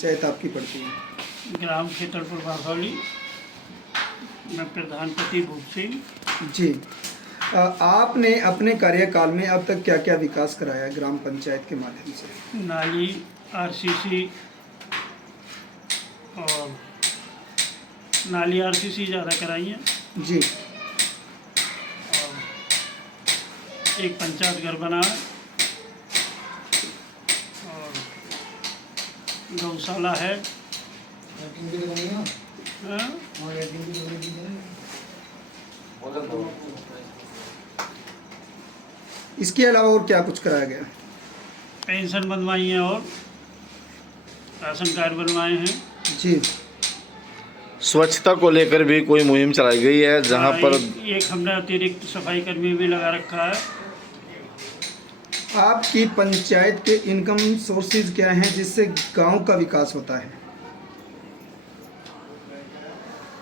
पंचायत आपकी पड़ती है? ग्राम खेतरपुर भागौली। मैं प्रधानपति भूप सिंह। जी। आपने अपने कार्यकाल में अब तक क्या क्या विकास कराया है ग्राम पंचायत के माध्यम से? नाली, आरसीसी और नाली आरसीसी ज़्यादा कराई है जी। और एक पंचायत घर बना है और गौशाला है। हाँ? इसके अलावा और क्या कुछ कराया गया? पेंशन बनवाई है और राशन कार्ड बनवाए हैं। जी। स्वच्छता को लेकर भी कोई मुहिम चलाई गई है जहां पर एक हमने अतिरिक्त सफाई कर्मी भी लगा रखा है। आपकी पंचायत के इनकम सोर्सेज क्या हैं जिससे गांव का विकास होता है?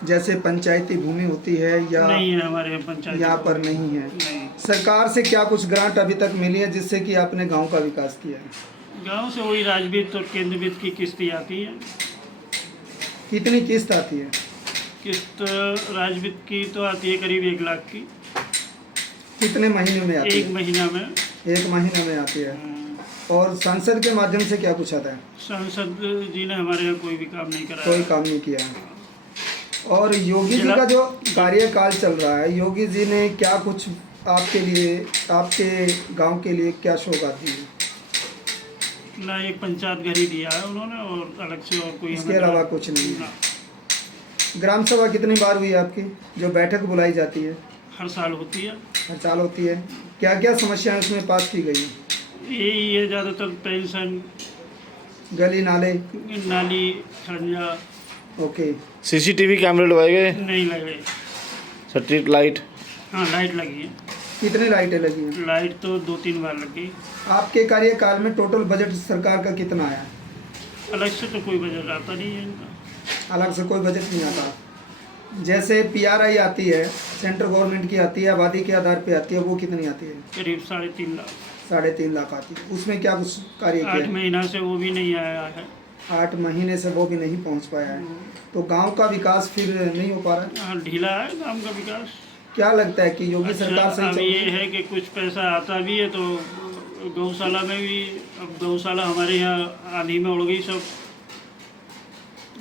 जैसे पंचायती भूमि होती है या नहीं है हमारे पंचायत यहाँ पर नहीं है? नहीं। सरकार से क्या कुछ ग्रांट अभी तक मिली है जिससे कि आपने गांव का विकास किया है? गांव से वही राज्य वित्त और केंद्र वित्त की किस्तें आती है। कितनी किस्त आती है? किस्त राज्य वित्त की तो आती है करीब 1 लाख की। कितने महीने में आती एक है? महीना में। 1 महीने में आती है। और संसद के माध्यम से क्या कुछ आता है? सांसद जी ने हमारे यहाँ कोई भी काम नहीं कराया। कोई काम नहीं किया है। और योगी जी का जो कार्यकाल चल रहा है, योगी जी ने क्या कुछ आपके लिए, आपके गांव के लिए क्या सौगात दी है? ना एक पंचायत घर ही दिया है उन्होंने और अलग से और कोई इसके अलावा कुछ नहीं है। ग्राम सभा कितनी बार हुई है आपकी, जो बैठक बुलाई जाती है? हर साल होती है। हर साल होती है। क्या क्या समस्याएं उसमें पास की गई हैं? यही है ज़्यादातर पेंशन, गली नाले? नाली, खरंजा। ओके। सीसीटीवी कैमरे लगाए गए, नहीं लगे। Street light? हाँ, लाइट लगी है। कितनी लाइटें लगी हैं? लाइट तो 2-3 बार लगी। आपके कार्यकाल में टोटल बजट सरकार का कितना आया? अलग से तो कोई बजट आता नहीं है इनका। अलग से कोई बजट नहीं आता। जैसे पीआरआई आती है, सेंट्रल गवर्नमेंट की आती है, आबादी के आधार पे आती है, वो कितनी आती है? करीब 3.5 लाख। 3.5 लाख आती है। उसमें क्या कुछ कार्य 8 किया? महीना से वो भी नहीं आया है। 8 महीने से वो भी नहीं पहुंच पाया है। तो गांव का विकास फिर नहीं हो पा रहा है। हाँ, ढीला है गाँव का विकास। क्या लगता है कि योगी सरकार सही अब चल ये रही है? है कि कुछ पैसा आता भी है तो गौशाला में भी, अब गौशाला हमारे यहाँ आंधी में उड़ गई, सब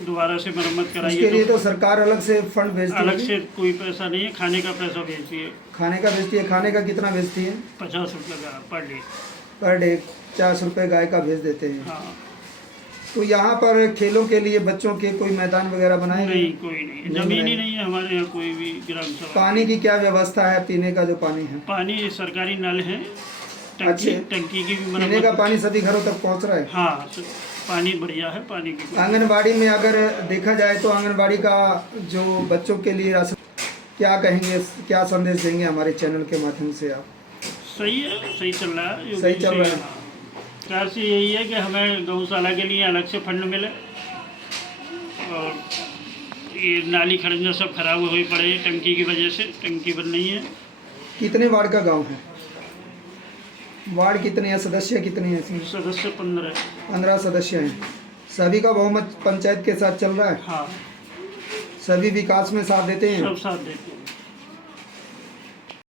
दोबारा से मरम्मत कराई इसके लिए है। तो सरकार अलग से फंड भेजती अलग है? से कोई पैसा नहीं है, खाने का पैसा भेजती है। खाने का भेजती है? खाने का कितना भेजती है? 50 रुपये का पर डे। पर डे 50 रुपये गाय का भेज देते हैं। हाँ। तो यहाँ पर खेलों के लिए बच्चों के कोई मैदान वगैरह बनाए गए? नहीं, कोई नहीं, जमीन ही नहीं है हमारे यहाँ कोई भी ग्राम सभा। पानी की क्या व्यवस्था है? पीने का जो पानी है? पानी सरकारी नल है, अच्छे। टंकी की भी पीने का पानी सभी घरों तक पहुँच रहा है? हाँ, पानी बढ़िया है पानी की। आंगनबाड़ी में अगर देखा जाए तो आंगनबाड़ी का जो बच्चों के लिए राशन, क्या कहेंगे, क्या संदेश देंगे हमारे चैनल के माध्यम से आप? सही है, सही चल रहा है। सही चल रहा है। सरकार से यही है कि हमें गौशाला के लिए अलग से फंड मिले और ये नाली खरंजा सब खराब हुए पड़े हैं टंकी की वजह से, टंकी बन नहीं है। कितने वार्ड का गांव है? वार्ड कितने हैं? सदस्य कितने हैं इसमें? सदस्य 15 है। 15 सदस्य हैं। सभी का बहुमत पंचायत के साथ चल रहा है? हाँ, सभी विकास में साथ देते हैं? सब साथ देते हैं।